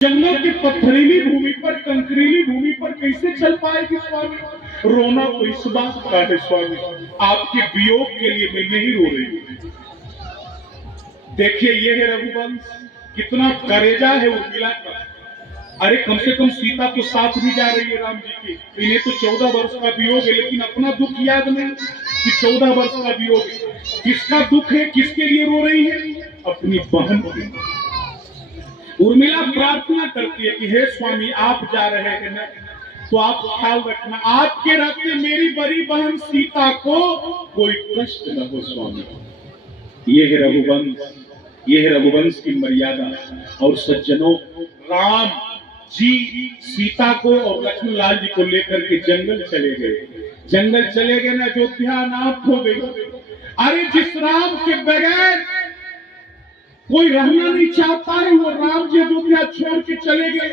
जंगलों की पथरीली भूमि पर, कंकरीली भूमि पर कैसे चल पाएगी स्वामी? रोना तो इस बात का है स्वामी, आपके वियोग के लिए मैं नहीं रो रही हूँ। देखिए ये है रघुवंश, कितना करेजा है उर्मिला का। अरे कम से कम सीता तो साथ भी जा रही है राम जी की। इन्हें तो 14 वर्ष का वियोग है, लेकिन अपना दुख याद नहीं कि 14 वर्ष का वियोग है। किसका दुख है, किसके लिए रो रही है? अपनी बहन के लिए। उर्मिला प्रार्थना करती है कि हे स्वामी आप जा रहे हैं ना, तो आप ख्याल रखना, आपके रहते मेरी बड़ी बहन सीता को कोई कष्ट न हो स्वामी। ये है रघुवंश, ये है रघुवंश की मर्यादा। और सज्जनों, राम जी सीता को और लक्ष्मण लाल जी को लेकर के जंगल चले गए। जंगल चले गए ना, अयोध्या अनाथ हो गई। अरे जिस राम के बगैर कोई रहना नहीं चाहता है, वो राम जी अयोध्या छोड़ के चले गए।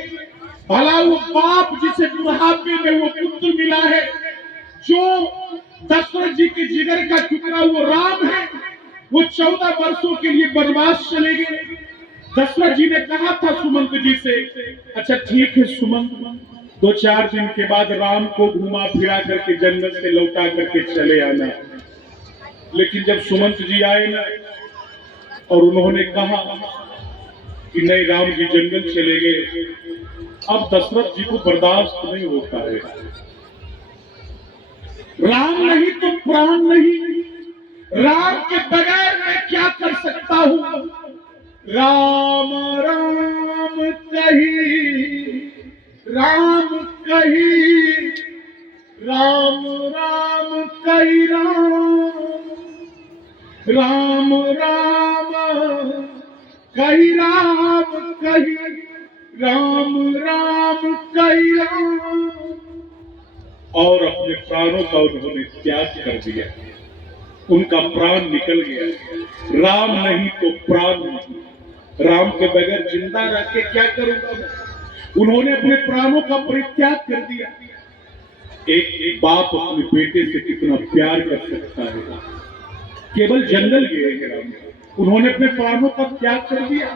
भला वो बाप जिसे बुढ़ापे में वो पुत्र मिला है, जो दशरथ जी के जिगर का टुकड़ा वो राम है, वो 14 वर्षों के लिए वनवास चले गए। दशरथ जी ने कहा था सुमंत जी से, अच्छा ठीक है सुमंत, 2-4 दिन के बाद राम को घुमा फिरा करके जंगल से लौटा करके चले आना। लेकिन जब सुमंत जी आए ना और उन्होंने कहा कि नहीं राम जी जंगल चले गए, अब दशरथ जी को बर्दाश्त नहीं होता है। राम नहीं तो प्राण नहीं, राम के बगैर मैं क्या कर सकता हूं? राम राम कही, राम कही, राम राम कही, राम राम कही, राम कही, राम राम कही, राम। और अपने प्राणों का उन्होंने त्याग कर दिया, उनका प्राण निकल गया। राम नहीं तो प्राण नहीं, राम के बगैर जिंदा रह के क्या करूंगा मैं? उन्होंने अपने प्राणों का परित्याग कर दिया। एक बाप अपने बेटे से कितना प्यार कर सकता है? केवल जंगल गए हैं राम, उन्होंने अपने प्राणों का त्याग कर दिया।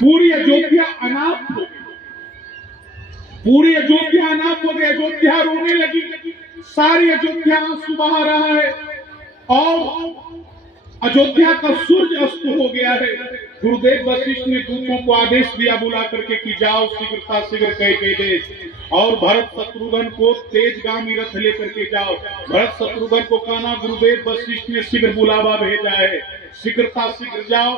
पूरी अयोध्या अनाथ हो गई, पूरी अयोध्या अनाथ हो गई। अयोध्या रोने लगी, सारी अयोध्या आंसू बहा रहा है और अयोध्या का सूर्य अस्त हो गया है। गुरुदेव वशिष्ठ ने दूतों को आदेश दिया बुला करके कि जाओ शीघ्रता शीघ्र कह देश, और भरत शत्रुघ्न को तेजगामी रथ लेकर के जाओ। भरत शत्रुघ्न को कहना गुरुदेव वशिष्ठ ने शीघ्र बुलावा भेजा है, शीघ्रता शीघ्र जाओ।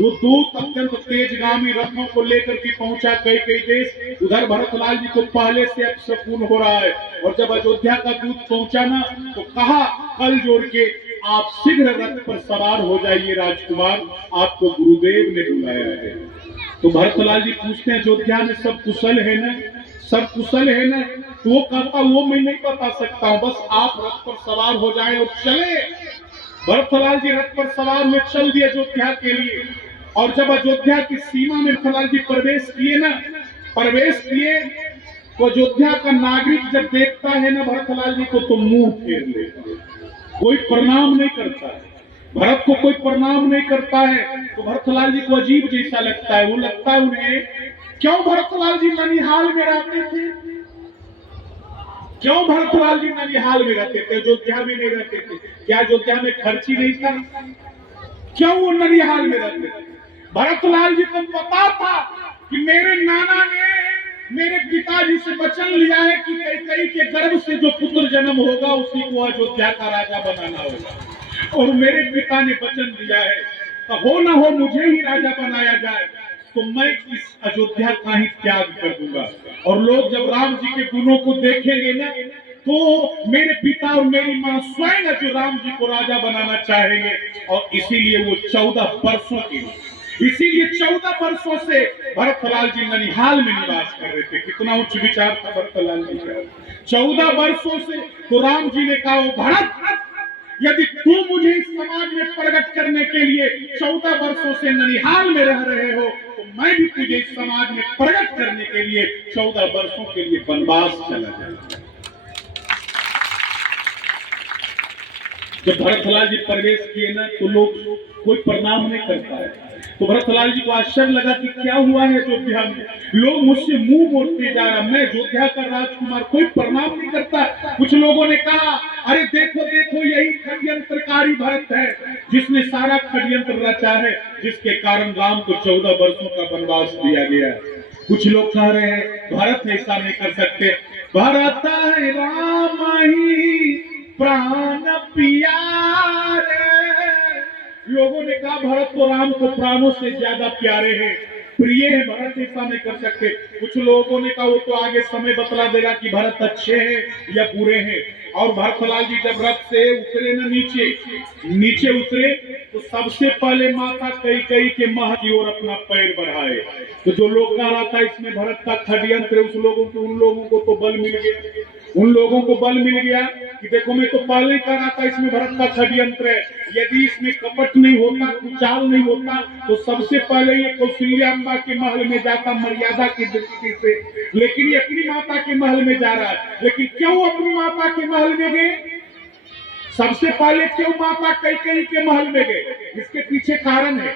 वो दूत अत्यंत तेजगामी रथों को लेकर के पहुंचा कई देश। उधर भरतलाल जी को पहले से अपशकुन हो रहा है, और जब अयोध्या का दूत पहुंचा ना तो कहा कल जोड़ के आप शीघ्र रथ पर सवार हो जाइए राजकुमार, आपको गुरुदेव ने बुलाया है। तो भरतलाल जी पूछते हैं अयोध्या में सब कुशल है ना, सब कुशल है ना? तो वो कहता वो मैं नहीं बता सकता हूँ, बस आप रथ पर सवार हो जाएं और चले। भरतलाल जी रथ पर सवार हुए, चल दिए अयोध्या के लिए। और जब अयोध्या की सीमा में भरतलाल जी प्रवेश किए ना, प्रवेश किए तो अयोध्या का नागरिक जब देखता है ना भरतलाल जी को तो मुंह फेर लेता है, कोई प्रणाम नहीं करता है। भरत को कोई प्रणाम नहीं करता है तो भरतलाल जी को अजीब जैसा लगता है। वो लगता है उन्हें, क्यों भरतलाल जी ननिहाल में रहते थे, क्यों भरतलाल जी ननिहाल में रहते थे, अयोध्या में नहीं रहते थे? क्या अयोध्या में खर्ची नहीं था? क्यों वो ननिहाल में रहते थे? भरतलाल जी को पता था कि मेरे नाना ने मेरे पिताजी से वचन लिया है कि कैकेयी के गर्भ से जो पुत्र जन्म होगा उसी को अयोध्या का राजा बनाना होगा, और मेरे पिता ने वचन दिया है तो हो ना हो मुझे ही राजा बनाया जाए, तो मैं इस अयोध्या का ही त्याग कर दूंगा। और लोग जब राम जी के गुणों को देखेंगे ना तो मेरे पिता और मेरी माँ स्वयं जो राम जी को राजा बनाना चाहेंगे। और इसीलिए वो 14 वर्षों की, इसीलिए 14 वर्षों से भरतलाल जी ननिहाल में निवास कर रहे थे। कितना उच्च विचार था भरतलाल जी का। 14 वर्षों से तो राम जी ने कहा भरत, यदि तू मुझे इस समाज में प्रकट करने के लिए 14 वर्षों से ननिहाल में रह रहे हो, तो मैं भी तुझे इस समाज में प्रकट करने के लिए 14 वर्षों के लिए वनवास चला जाऊंगा। जब भरतलाल जी प्रवेश किए ना तो लोग कोई प्रणाम नहीं करता है, तो भरतलाल जी को आश्चर्य लगा कि क्या हुआ है अयोध्या में, लोग मुझसे मुंह मोड़ते जा रहा, मैं अयोध्या का राजकुमार, कोई प्रणाम नहीं करता। कुछ लोगों ने कहा अरे देखो देखो यही षड्यंत्रकारी भरत है जिसने सारा षड्यंत्र रचा है, जिसके कारण राम को 14 वर्षों का वनवास दिया गया। कुछ लोग कह रहे हैं भरत ऐसा नहीं कर सकते, भरत है राम ही प्राण प्यारे। लोगों ने कहा भरत तो राम को प्राणों से ज्यादा प्यारे हैं, प्रिय है, भरत ऐसा नहीं कर सकते। कुछ लोगों ने कहा वो तो आगे समय बतला देगा कि भरत अच्छे हैं या बुरे हैं। और भरतलाल जी जब रथ से उतरे ना नीचे उतरे तो सबसे पहले माता कैकेयी के महल की ओर अपना पैर बढ़ाए। तो जो लोग कह रहा था इसमें भरत का षड्यंत्र, उन लोगों को तो बल मिल गया, उन लोगों को बल मिल गया कि देखो मैं तो पहले कह रहा था इसमें भरत का षड्यंत्र है, यदि इसमें कपट नहीं होता, कुचाल नहीं होता तो सबसे पहले ये कौशल्या अम्बा के महल में जाता मर्यादा की दृष्टि से, लेकिन ये अपनी माता के महल में जा रहा है। लेकिन क्यों अपनी माता के महल में गए, सबसे पहले क्यों माता कैकेयी के महल में गए, इसके पीछे कारण है।